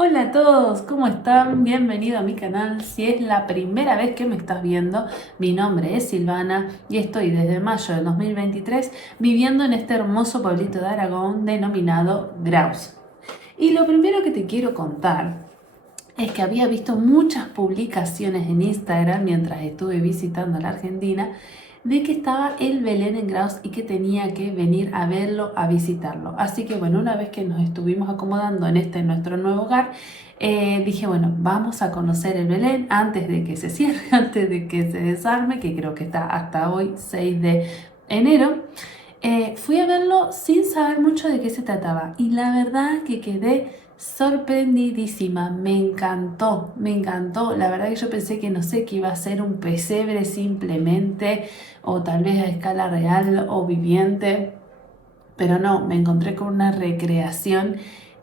Hola a todos, ¿cómo están? Bienvenido a mi canal. Si es la primera vez que me estás viendo, mi nombre es Silvana y estoy desde mayo de 2023 viviendo en este hermoso pueblito de Aragón denominado Graus. Y lo primero que te quiero contar es que había visto muchas publicaciones en Instagram mientras estuve visitando la Argentina de que estaba el Belén en Graus y que tenía que venir a verlo, a visitarlo. Así que bueno, una vez que nos estuvimos acomodando en nuestro nuevo hogar, dije, bueno, vamos a conocer el Belén antes de que se cierre, antes de que se desarme, que creo que está hasta hoy, 6 de enero. Fui a verlo sin saber mucho de qué se trataba y la verdad que quedé sorprendidísima, me encantó, me encantó. La verdad que yo pensé que no sé, que iba a ser un pesebre simplemente, o tal vez a escala real o viviente, pero no, me encontré con una recreación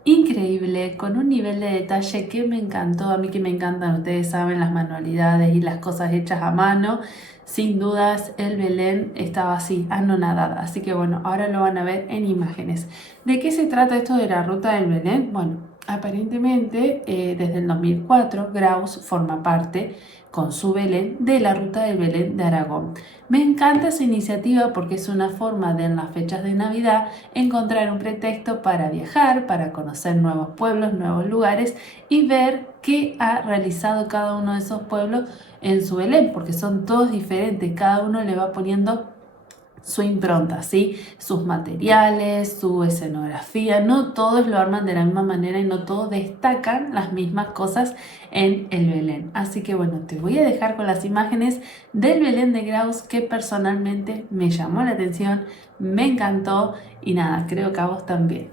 increíble, con un nivel de detalle que me encantó. A mí que me encantan, ustedes saben, las manualidades y las cosas hechas a mano. Sin dudas, el Belén estaba así, anonadada. Así que bueno, ahora lo van a ver en imágenes. ¿De qué se trata esto de la ruta del Belén? Bueno, aparentemente desde el 2004 Graus forma parte con su Belén de la ruta del Belén de Aragón. Me encanta esa iniciativa porque es una forma de en las fechas de Navidad encontrar un pretexto para viajar, para conocer nuevos pueblos, nuevos lugares y ver qué ha realizado cada uno de esos pueblos en su Belén, porque son todos diferentes, cada uno le va poniendo su impronta, ¿sí? Sus materiales, su escenografía, no todos lo arman de la misma manera y no todos destacan las mismas cosas en el Belén. Así que bueno, te voy a dejar con las imágenes del Belén de Graus que personalmente me llamó la atención, me encantó y nada, creo que a vos también.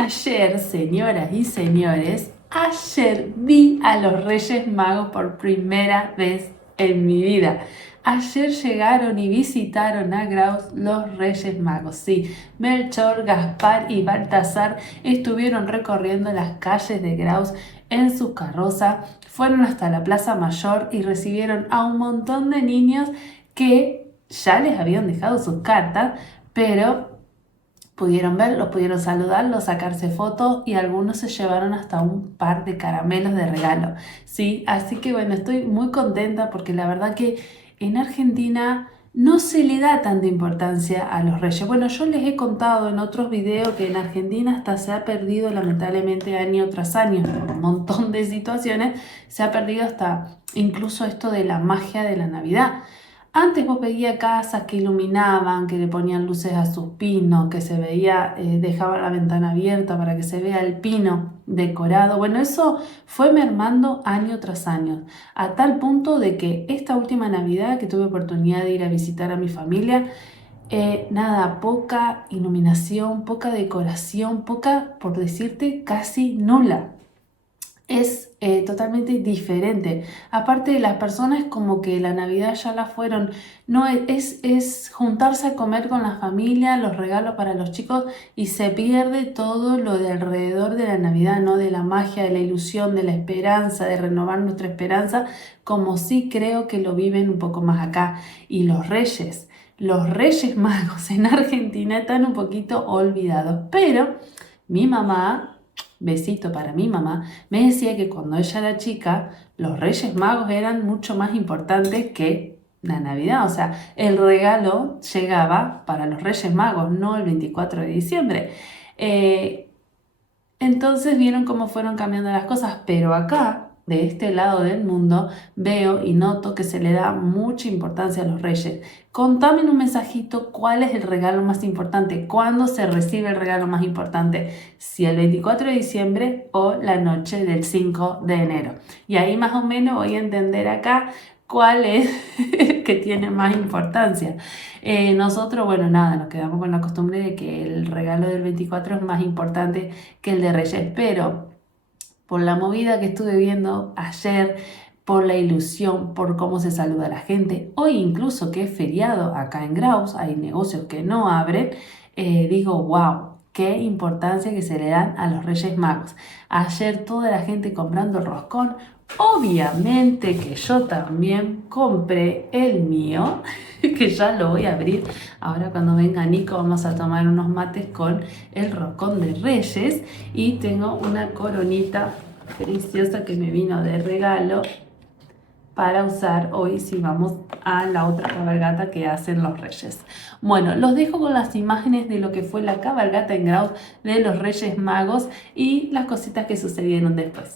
ayer, señoras y señores, ayer vi a los Reyes Magos por primera vez en mi vida. Ayer llegaron y visitaron a Graus los Reyes Magos. Sí, Melchor, Gaspar y Baltasar estuvieron recorriendo las calles de Graus en su carroza, fueron hasta la Plaza Mayor y recibieron a un montón de niños que ya les habían dejado sus cartas, pero pudieron verlos, pudieron saludarlos, sacarse fotos y algunos se llevaron hasta un par de caramelos de regalo. Sí, así que bueno, estoy muy contenta porque la verdad que en Argentina no se le da tanta importancia a los reyes. Bueno, yo les he contado en otros videos que en Argentina hasta se ha perdido lamentablemente año tras año, por un montón de situaciones, se ha perdido hasta incluso esto de la magia de la Navidad. Antes vos veías casas que iluminaban, que le ponían luces a sus pinos, que se veía, dejaban la ventana abierta para que se vea el pino decorado. Bueno, eso fue mermando año tras año, a tal punto de que esta última Navidad que tuve oportunidad de ir a visitar a mi familia, nada, poca iluminación, poca decoración, poca, por decirte, casi nula. Es totalmente diferente. Aparte de las personas como que la Navidad ya la fueron, no es juntarse a comer con la familia, los regalos para los chicos y se pierde todo lo de alrededor de la Navidad, ¿no? De la magia, de la ilusión, de la esperanza, de renovar nuestra esperanza, como sí creo que lo viven un poco más acá. Y los Reyes Magos en Argentina están un poquito olvidados, pero mi mamá, besito para mi mamá, me decía que cuando ella era chica, los Reyes Magos eran mucho más importantes que la Navidad. O sea, el regalo llegaba para los Reyes Magos, no el 24 de diciembre. Entonces vieron cómo fueron cambiando las cosas, pero acá, de este lado del mundo, veo y noto que se le da mucha importancia a los reyes. Contame en un mensajito cuál es el regalo más importante, cuándo se recibe el regalo más importante, si el 24 de diciembre o la noche del 5 de enero. Y ahí más o menos voy a entender acá cuál es el que tiene más importancia. Nosotros, bueno, nada, nos quedamos con la costumbre de que el regalo del 24 es más importante que el de Reyes, pero por la movida que estuve viendo ayer, por la ilusión, por cómo se saluda a la gente, hoy incluso que es feriado acá en Graus, hay negocios que no abren, digo, wow, qué importancia que se le dan a los Reyes Magos. Ayer toda la gente comprando roscón, obviamente que yo también compré el mío, que ya lo voy a abrir. Ahora cuando venga Nico vamos a tomar unos mates con el roscón de Reyes y tengo una coronita preciosa que me vino de regalo para usar hoy si vamos a la otra cabalgata que hacen los Reyes. Bueno, los dejo con las imágenes de lo que fue la cabalgata en Graus de los Reyes Magos y las cositas que sucedieron después.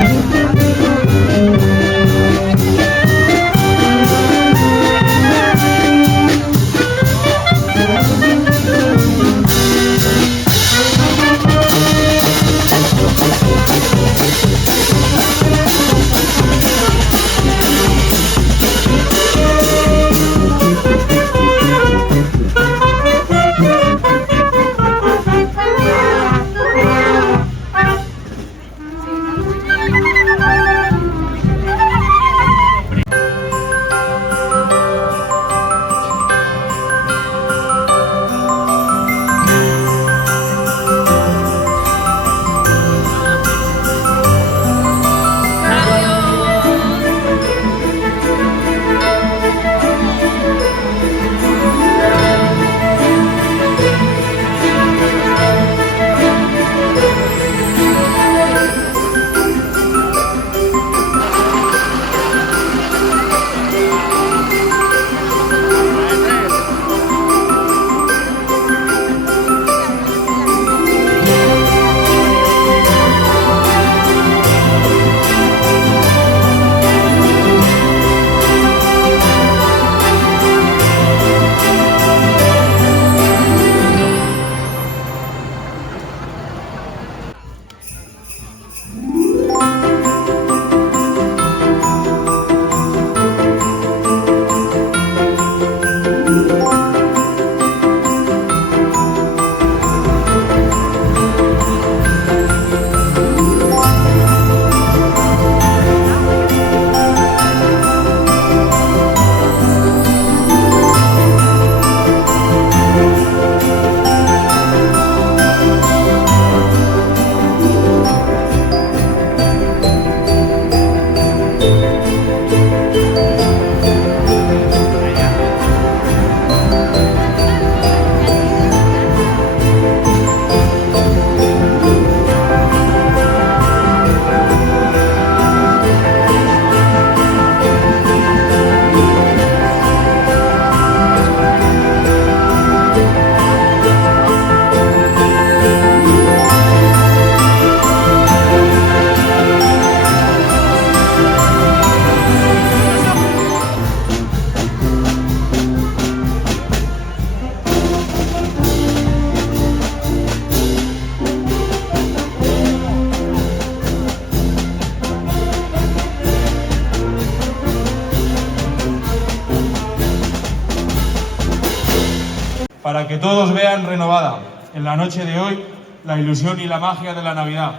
que todos vean renovada en la noche de hoy la ilusión y la magia de la Navidad.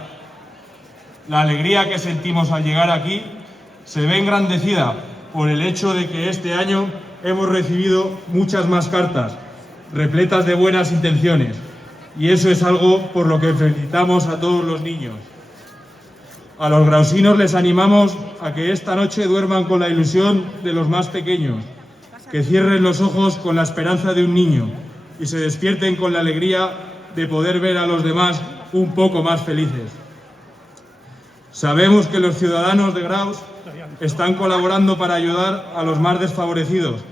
La alegría que sentimos al llegar aquí se ve engrandecida por el hecho de que este año hemos recibido muchas más cartas, repletas de buenas intenciones, y eso es algo por lo que felicitamos a todos los niños. A los grausinos les animamos a que esta noche duerman con la ilusión de los más pequeños, que cierren los ojos con la esperanza de un niño y se despierten con la alegría de poder ver a los demás un poco más felices. Sabemos que los ciudadanos de Graus están colaborando para ayudar a los más desfavorecidos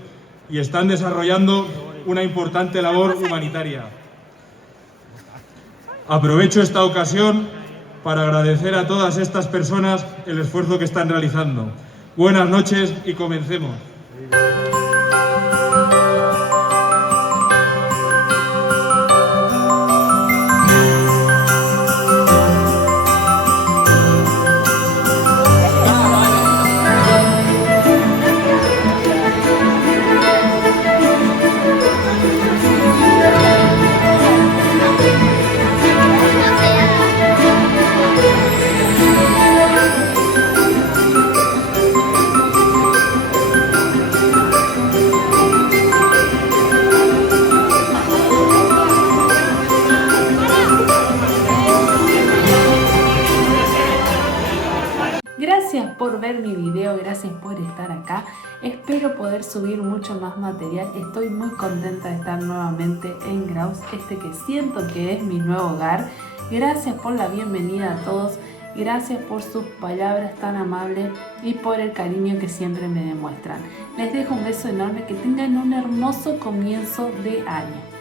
y están desarrollando una importante labor humanitaria. Aprovecho esta ocasión para agradecer a todas estas personas el esfuerzo que están realizando. Buenas noches y comencemos. Gracias por ver mi video, gracias por estar acá. Espero poder subir mucho más material. Estoy muy contenta de estar nuevamente en Graus, que siento que es mi nuevo hogar. Gracias por la bienvenida a todos. Gracias por sus palabras tan amables y por el cariño que siempre me demuestran. Les dejo un beso enorme, que tengan un hermoso comienzo de año.